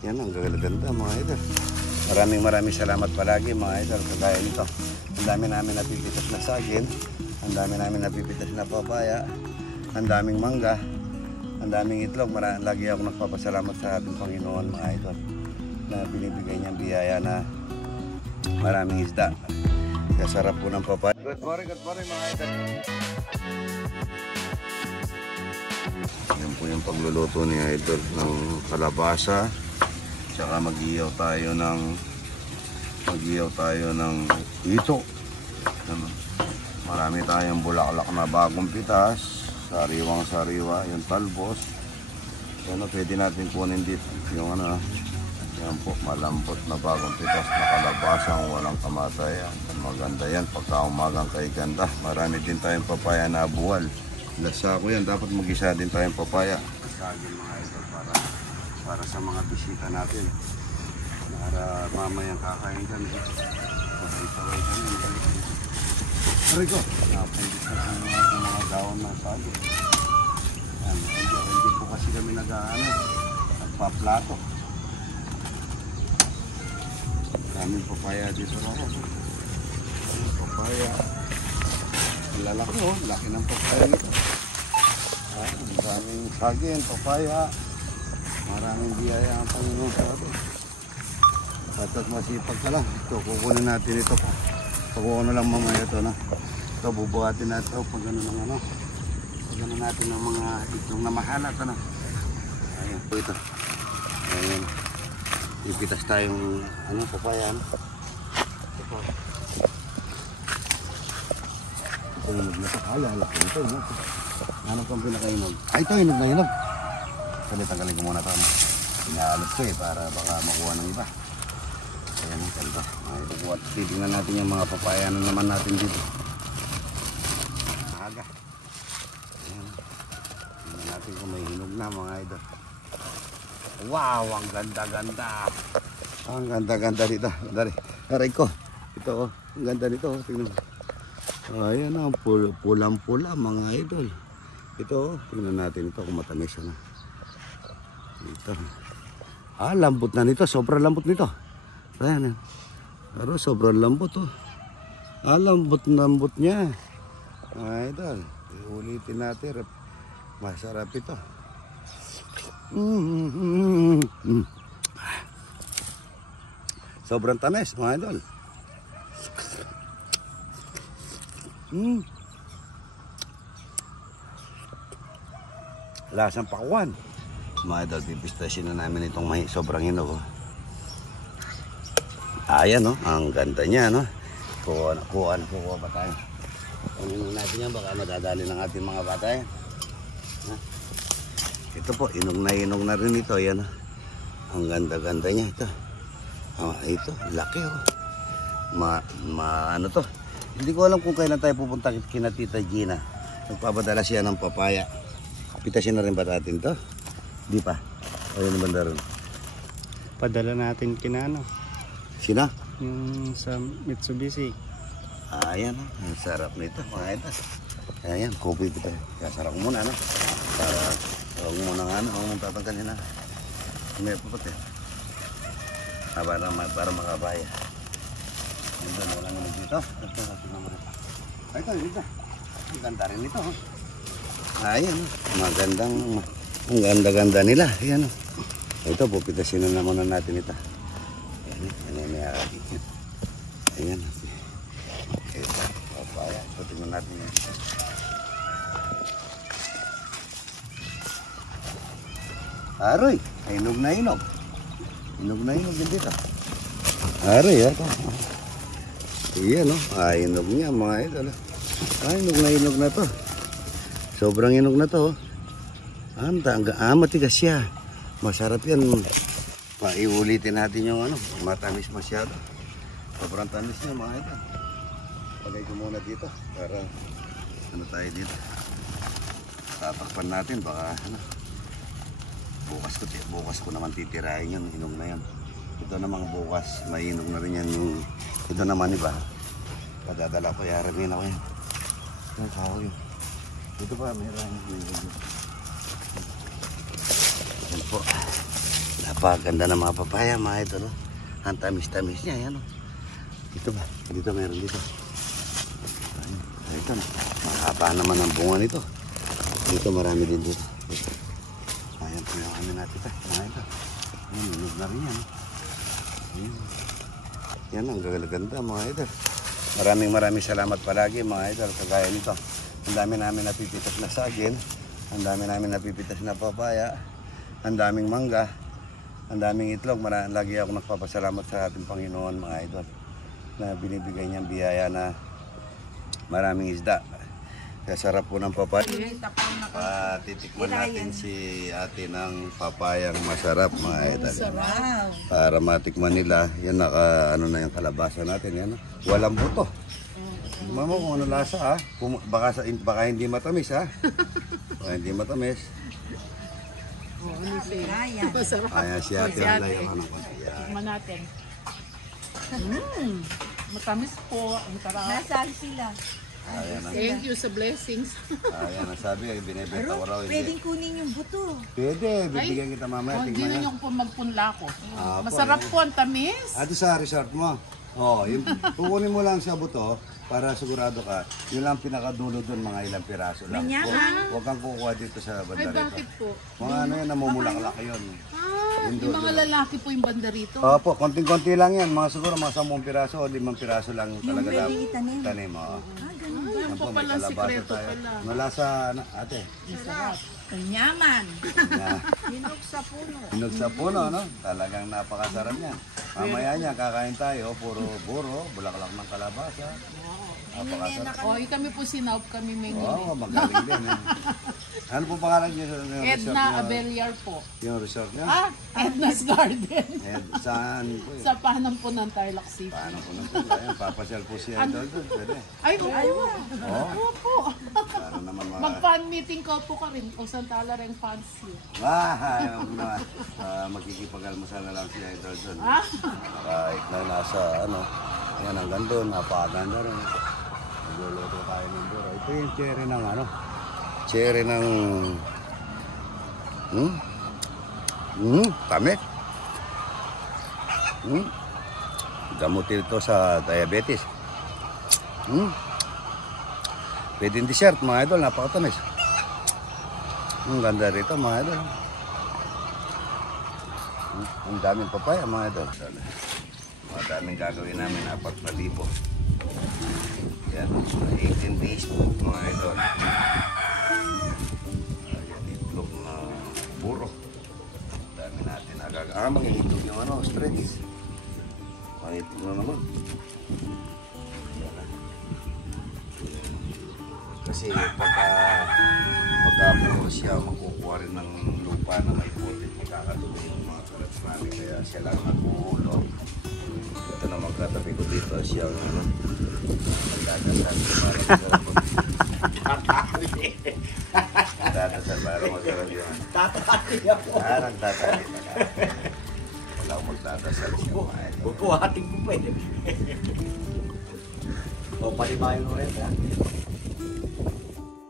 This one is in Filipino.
Yan ang gaganda mga idol. Maraming salamat palagi mga idol. Kagaya nito, ang dami namin napipitas na saging, ang dami namin napipitas na papaya, ang daming mangga, ang daming itlog. Lagi ako nagpapasalamat sa ating Panginoon mga idol na binibigay niyang biyaya na maraming isda. Kaya sarap po ng papaya. Good morning mga idol. Yan po yung pagluluto ni idol ng kalabasa. Tsaka mag-iyaw tayo ng ito. Marami tayong bulaklak na bagong pitas. Sariwang-sariwa, yung talbos. Ano, pwede natin kunin dito. Yung ano, yan po, malambot na bagong pitas na kalabasang walang kamatayan. Maganda yan, pagka umagang kay ganda. Marami din tayong papaya na buwal. Lasa ko yan, dapat mag-isa din tayong papaya. Saging mga idol para sa mga bisita natin. Para mamayang kakain kami. Sabay-sabay kami. Pari ko, napundis na sa mga daon ng saging. Hindi po kasi kami nagpaplato. Daming papaya dito na ako. Papaya. Ang lalaki oh, laki ng papaya nito. Ang daming saging, papaya. Maraming biyaya ang Panginoon sa atin. At masipag ka lang. Ito, kukunin natin ito. Pag-uuna lang mamaya ito na. Ito, bubuhatin natin ito pag gano'n ng ano. Pag gano'n natin ng mga itlong na mahalat. Ano. Ayan po ito. Ayan. Ipitas tayong ano, papaya. Ano. Ito po. Ito yung nagnatakala. Ito, no? Ano pang pinakainog? Ay, ito, inog na inog. Tanggalin ko muna ito. Pinaalot ko para baka makuha ng iba. Ayan ang kalba. Titignan natin yung mga papaya na naman natin dito. Aga. Ayan. Tignan natin kung may hinog na mga idol. Wow, ang ganda-ganda. Ang ganda-ganda dito. Aray ko. Ito oh. Ang ganda nito. Tignan mo. Ayan ang pulang-pula mga idol. Ito oh. Tignan natin ito kung matamis na. Ito. Lambot na nito. Sobrang lambot nito. Ayan. Pero sobrang lambot oh. Lambot niya. Idol. Iulitin natin. Masarap ito. Sobrang tamis mga idol. Lasang pakwan. Mga idol, pipistasin na namin itong may sobrang hinog. Ayan, no? Ang ganda niya, no? Kuha ba tayo? Kunin natin yan, baka madadali ng ating mga bata yan. Ito po, inog na rin ito. Ayan, no? Ang ganda-ganda niya ito. Ito, laki, oh. Ano to? Hindi ko alam kung kailan tayo pupunta kina Tita Gina. Nagpapadala siya ng papaya. Pitasin na rin ba natin to? Di pa. O yun naman daron. Padala natin kina ano? Sina? Yung sa Mitsubishi. Ayan. Ang sarap nito. Mga ito. Ayan. Kopi ito. Kasarap ko muna. No? Para huwag muna nga. Huwag mong tatanggalin na. May puputi. Para makabaya. Ito. Wala naman dito. Ito. Dito. Ang ganda rin ito. Ayan. Magandang... Ang ganda-ganda nila. Ayan. Ito, pupitasin na muna natin ito. Ayan. Ayan. Ito, papaya. Ito, tingnan natin yan. Aroy, inog na inog. Inog na inog din dito. Aroy, ito. Ayan, inog niya mga ito. Inog na to. Sobrang inog na to. Matigas siya. Masarap yan. Paiulitin natin yung ano. Matamis masyado. Sobrang tamis niya mga ito. Lagay ko muna dito. Para ano tayo dito. Tatakpan natin. Baka ano. Bukas ko naman titirahin yun. Hinog na yan. Ito namang bukas. May hinog na rin yan. Ito naman iba. Padadala ko. Yaramin ako yan. Ito kahoy. Ito pa. Mayroon. Ayan po. Napakaganda ng mga papaya mga idol. Oh. Ang tamis-tamis niya. Yan, oh. Dito ba? Dito meron dito. Ayun. Ito na. Mahaba naman ang bunga nito. Dito marami din dito. Ayan po yung amin natin. Mga idol. Ayan, minog na rin yan. Ayan. Yan ang gaganda mga idol. Maraming salamat palagi mga idol. Kagaya nito. Ang dami namin napipitas na saging. Ang dami namin napipitas na papaya. Ang daming mangga. Ang daming itlog. Lagi ako nagpapasalamat sa ating Panginoon mga idol. Na binibigay niyang biyaya na maraming isda. Kaya sarap po ng papaya. Titikman natin si ate ng papayang masarap mga idol. Para matikman nila. Yan ano na yung kalabasa natin. Yan, walang buto. Mama kung ano lasa ha. Baka hindi matamis ha. Baka hindi matamis. Ayan si ate. Tikman natin. Matamis po. Ang sarap. Nasaan sila? Ayan, Thank you sa blessings. ayan ang sabi. Binibenta ko raw. Pwedeng kunin yung buto. Pwede. Bibigyan kita mamaya. Hindi Tingnan na niya. yung po magpunla ko. Ah, Masarap po, po ang tamis. Ito sa resort mo. Oh, yung kukunin mo lang sa buto para sigurado ka. Yun lang pinakadulo doon, mga ilang piraso lang. Huwag kang kukuha dito sa Ay, banda bakit rito. po? Mga ano yan, namumulaklak yun. Yung mga lalaki po yung banda rito. Opo, konting-konti lang yan. Mga siguro mga 10 piraso o 5 piraso lang talaga dapat itanim. tanim. Oh. Yan po pala, sikreto pala. Wala sa ate. Yaman. Na, Hinog sa puno. hinog sa puno, no? Talagang napakasarap yan. Mamaya niya, kakain tayo. Puro buro, bulaklak ng kalabasa. Napakasarap. O, kami po sinaup kami may Oo, magaling din. Eh. Ano po pangalan niyo sa resort Edna niyo? Abeliar po. Yung resort niyo? Edna's Garden. Saan po yun? Sa pahanam po ng Tarlac City. Paano po nang pala? Ayan, papasyal po si Idol doon. Pwede. Ay, oo. Oo. Opo. Para naman Mag-fan meeting ko po ka rin. O Santala rin fans yun. Ayun na. Makikipag-almusal na lang si Idol doon. Kahit na nasa ano. Yan ang ganda. Napakaganda rin. Nagluluto tayo ng buro. Ito yung cherry ng ano. Cherry ng... Tamit. Gamutin ito sa diabetes. Pwedeng dessert mga idol, napakatamis. Ang ganda rito mga idol. Ang daming papaya mga idol. Madaming gagawin namin, 4,000. Yan, 18 days po mga idol. Ayan, itlog na buro. Dami natin nagagawa. Mag-iitlog yung ano, stretch. Mag-iitlog na naman. Kasi pagka puro siya, makukuha rin ng lupa na may puti, magkakatuloy yung mga tulad sa namin. Kaya siya lang nagpuhulo. Ito na magkatabi ko dito siya. Magdadasal ko para magkakaroon. Magdadasal para magkakaroon yun. Tatali ako. Nagtatali na ka. Wala akong magdadasal siya. Bukuhating ko pwede. O, palibayo mo rin, ha?